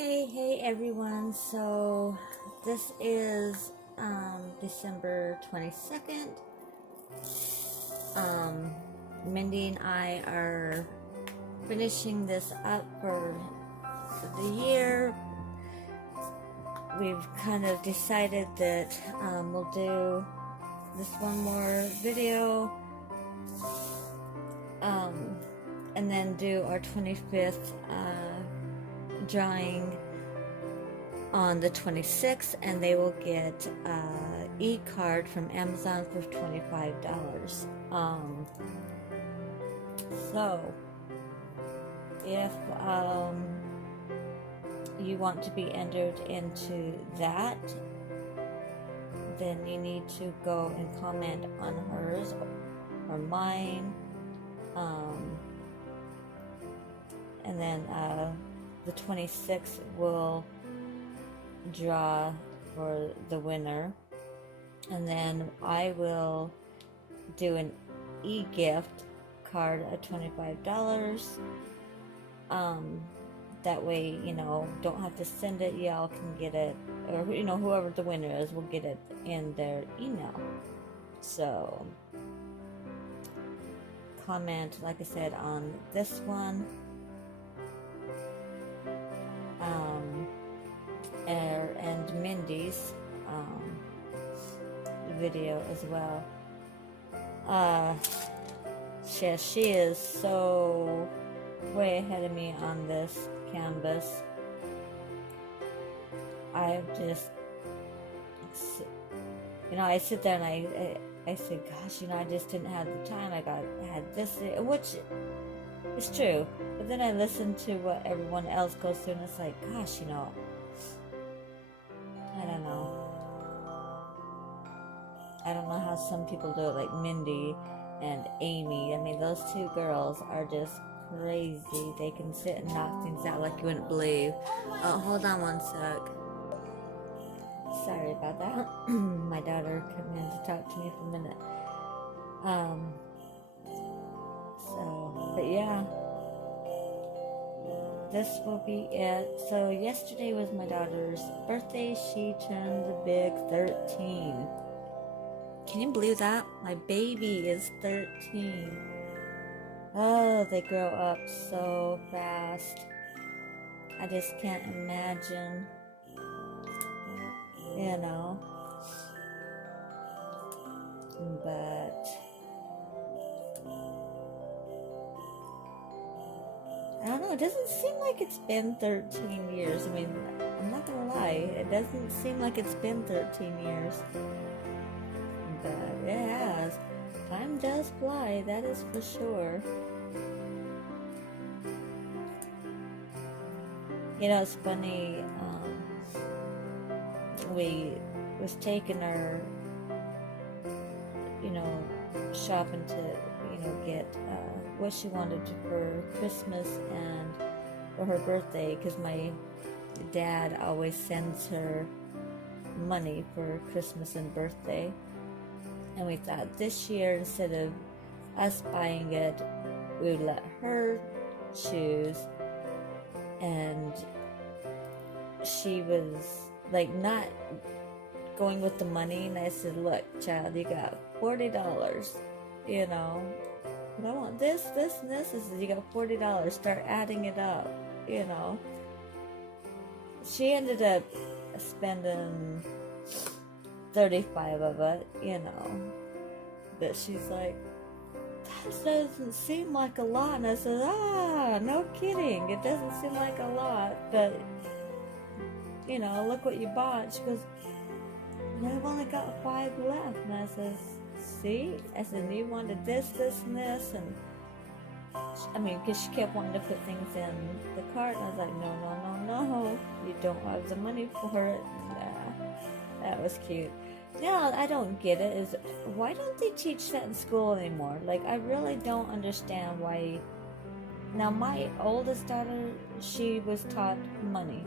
Hey everyone. So this is December 22nd. Mindy and I are finishing this up for the year. We've kind of decided that we'll do this one more video and then do our 25th drawing on the 26th, and they will get an e-card from Amazon for $25. So if you want to be entered into that, then you need to go and comment on hers or mine, and then the 26th will draw for the winner, and then I will do an e-gift card at $25. That way, don't have to send it, y'all can get it, or whoever the winner is will get it in their email. So comment, like I said, on this one, and Mindy's video as well. She is so way ahead of me on this canvas. I just, I sit there and I say, gosh, I just didn't have the time. I had this, which is true. But then I listen to what everyone else goes through, and it's like, gosh, I don't know. I don't know how some people do it, like Mindy and Amy. I mean, those two girls are just crazy. They can sit and knock things out like you wouldn't believe. Oh, hold on one sec. Sorry about that. My daughter came in to talk to me for a minute. But yeah. This will be it. So yesterday was my daughter's birthday. She turned the big 13. Can you believe that? My baby is 13. Oh, they grow up so fast. I just can't imagine. But I don't know, it doesn't seem like it's been 13 years. I mean, I'm not gonna lie, it doesn't seem like it's been 13 years. But it has. Time does fly, that is for sure. It's funny, we was taking her, shopping to, get what she wanted for Christmas and for her birthday, because my dad always sends her money for Christmas and birthday. And we thought this year, instead of us buying it, we would let her choose. And she was like not going with the money, and I said, look, child, you got $40, but I want this, and this. I said, you got $40, start adding it up, She ended up spending 35 of it, but she's like, that doesn't seem like a lot. And I said, no kidding, it doesn't seem like a lot, but look what you bought. She goes, I've only got 5 left. And I says, see? I said, you wanted this, and this, and because she kept wanting to put things in the cart, and I was like, no, you don't have the money for it. Nah, that was cute. Now, I don't get it, is why don't they teach that in school anymore? Like, I really don't understand why. Now, my oldest daughter, she was taught money.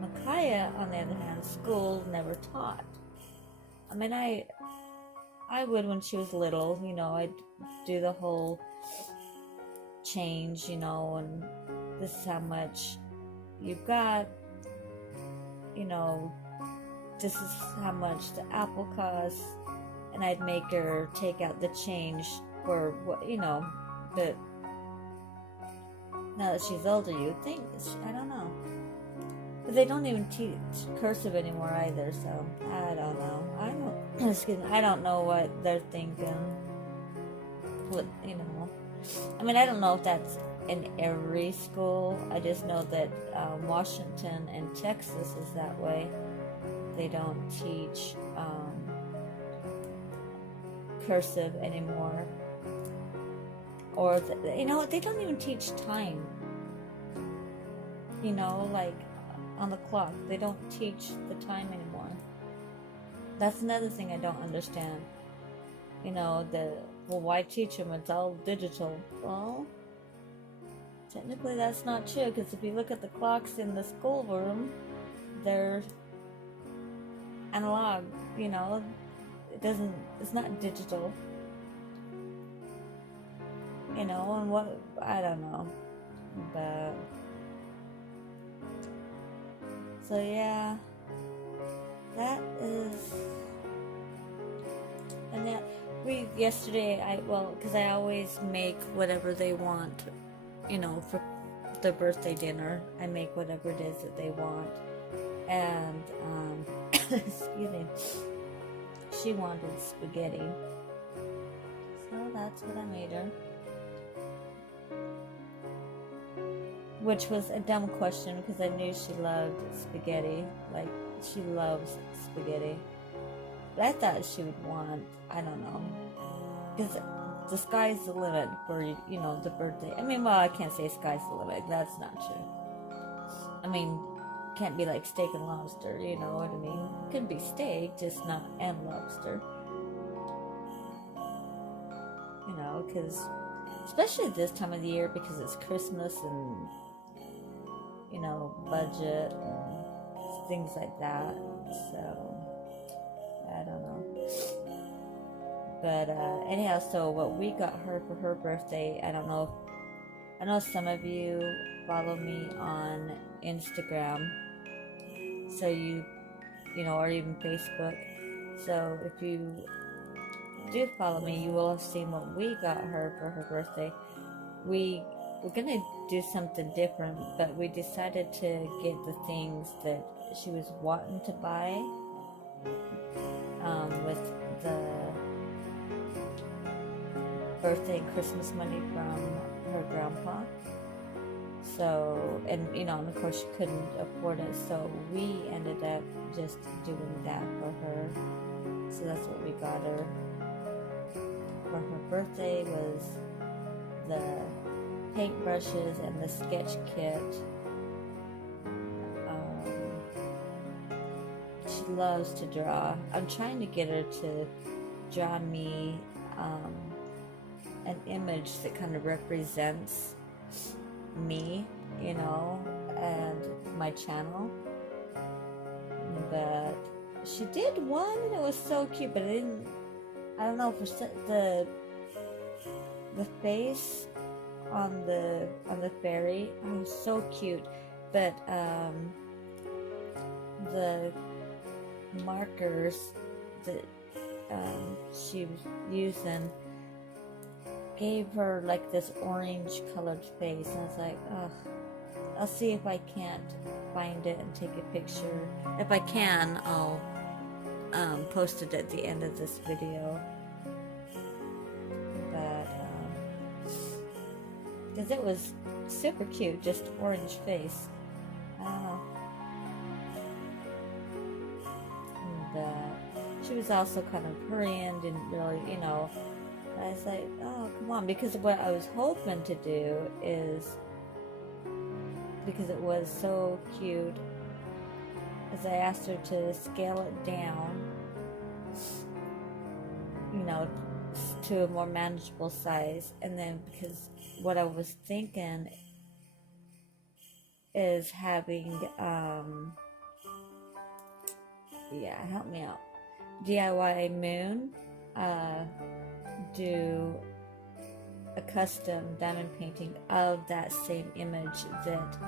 Micaiah, on the other hand, school never taught. I mean, I would when she was little, I'd do the whole change, and this is how much you've got, you know, this is how much the apple costs, and I'd make her take out the change for what, you know, but now that she's older, you'd think, I don't know. But they don't even teach cursive anymore either, so I don't know. Excuse me, I don't know what they're thinking. What, you know, I mean, I don't know if that's in every school. I just know that Washington and Texas is that way. They don't teach cursive anymore. Or, you know, they don't even teach time. You know, like on the clock. They don't teach the time anymore. That's another thing I don't understand. You know, well, why teach them? It's all digital. Well, technically that's not true, because if you look at the clocks in the schoolroom, they're analog, you know. It's not digital. You know, and what, I don't know. But, so yeah, that is, and that, yesterday, because I always make whatever they want, you know, for their birthday dinner. I make whatever it is that they want. And, excuse me, she wanted spaghetti. So that's what I made her. Which was a dumb question, because I knew she loved spaghetti. Like, she loves spaghetti. But I thought she would want, I don't know, because the sky's the limit for, you know, the birthday. I mean, well, I can't say sky's the limit. That's not true. I mean, can't be like steak and lobster, you know what I mean? It could be steak, just not and lobster. You know, because especially this time of the year, because it's Christmas and, you know, budget and things like that. So I don't know. But anyhow, so what we got her for her birthday, I know some of you follow me on Instagram, so you know, or even Facebook. So if you do follow me, you will have seen what we got her for her birthday. We're gonna do something different, but we decided to get the things that she was wanting to buy with the birthday and Christmas money from her grandpa. So, and you know, and of course she couldn't afford it, so we ended up just doing that for her. So that's what we got her for her birthday, was the paintbrushes and the sketch kit. She loves to draw. I'm trying to get her to draw me an image that kind of represents me, you know, and my channel. But she did one, and it was so cute, but I don't know, for the face on the fairy, oh, so cute, but the markers that she was using gave her like this orange colored face, and I was like, ugh. I'll see if I can't find it and take a picture. If I can, I'll post it at the end of this video. But because it was super cute, just orange face. I don't know. And she was also kind of hurrying, didn't really, you know. I was like, oh, come on, because what I was hoping to do is, because it was so cute, as I asked her to scale it down, you know, to a more manageable size. And then, because what I was thinking is having, help me out, DIY Moon, do a custom diamond painting of that same image that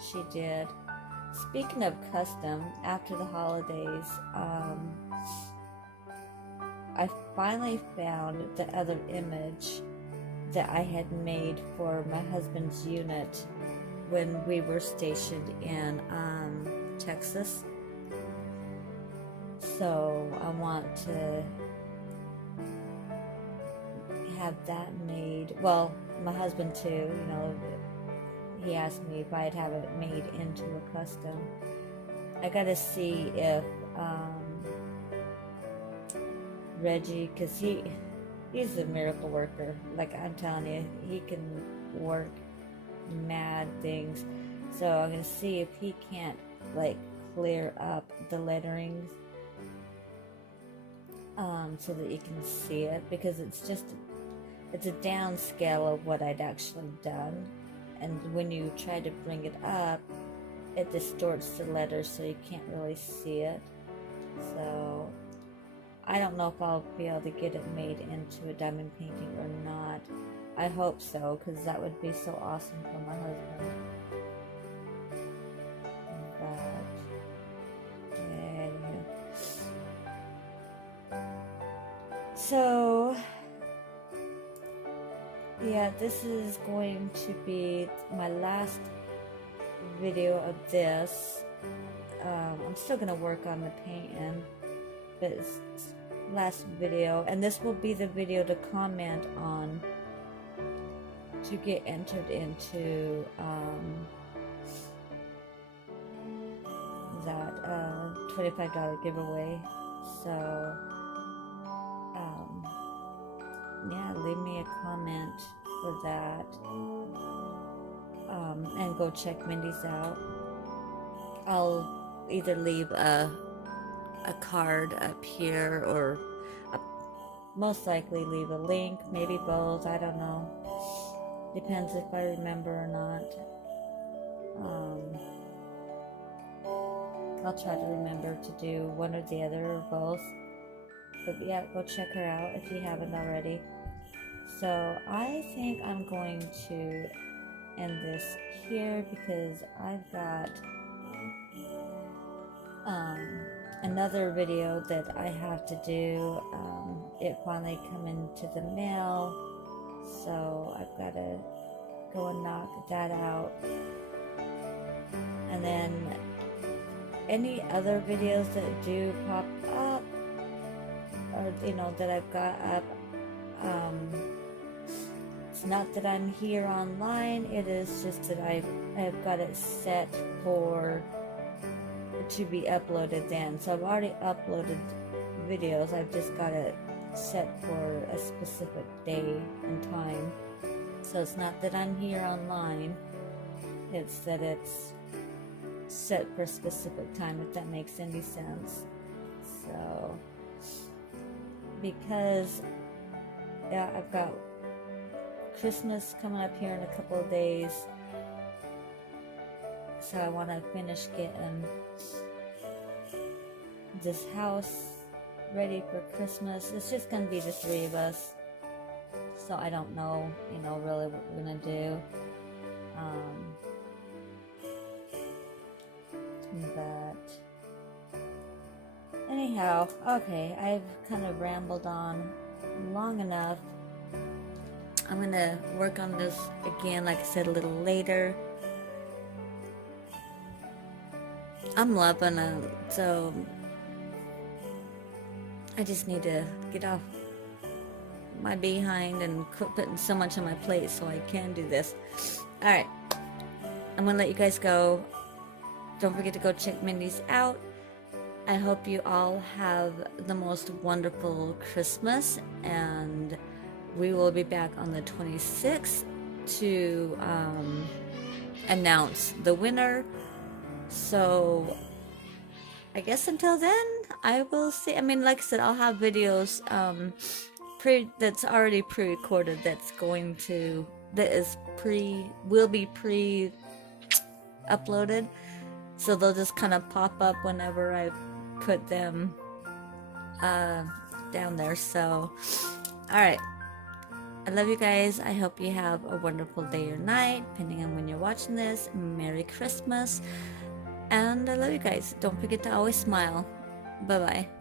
she did. Speaking of custom, after the holidays, I finally found the other image that I had made for my husband's unit when we were stationed in Texas. So I want to have that made. Well, my husband too, you know, he asked me if I'd have it made into a custom. I gotta see if Reggie, because he's a miracle worker. Like I'm telling you, he can work mad things. So I'm gonna see if he can't like clear up the letterings so that you can see it, because it's a downscale of what I'd actually done, and when you try to bring it up, it distorts the letters so you can't really see it. So I don't know if I'll be able to get it made into a diamond painting or not. I hope so, because that would be so awesome for my husband. But anyway. So yeah, this is going to be my last video of this. I'm still gonna work on the painting, but it's last video, and this will be the video to comment on to get entered into that $25 giveaway. So yeah, leave me a comment for that, and go check Mindy's out. I'll either leave a card up here, or most likely leave a link, maybe both, I don't know, depends if I remember or not. I'll try to remember to do one or the other, or both. But yeah, go check her out if you haven't already. So I think I'm going to end this here, because I've got another video that I have to do. It finally come into the mail, so I've got to go and knock that out. And then any other videos that do pop up, or you know, that I've got up, it's not that I'm here online, it is just that I've got it set for to be uploaded then. So I've already uploaded videos, I've just got it set for a specific day and time. So it's not that I'm here online, it's that it's set for a specific time, if that makes any sense. So because yeah, I've got Christmas coming up here in a couple of days, so I want to finish getting this house ready for Christmas. It's just going to be the three of us, so I don't know, you know, really what we're going to do. But anyhow, okay, I've kind of rambled on long enough. I'm going to work on this again, like I said, a little later. I'm loving it, so I just need to get off my behind and quit putting so much on my plate so I can do this. Alright, I'm going to let you guys go. Don't forget to go check Mindy's out. I hope you all have the most wonderful Christmas, and we will be back on the 26th to announce the winner. So I guess until then, I will see. I mean, like I said, I'll have videos that's already pre-recorded, will be pre-uploaded. So they'll just kind of pop up whenever I put them down there. So, alright. I love you guys. I hope you have a wonderful day or night, depending on when you're watching this. Merry Christmas. And I love you guys. Don't forget to always smile. Bye bye.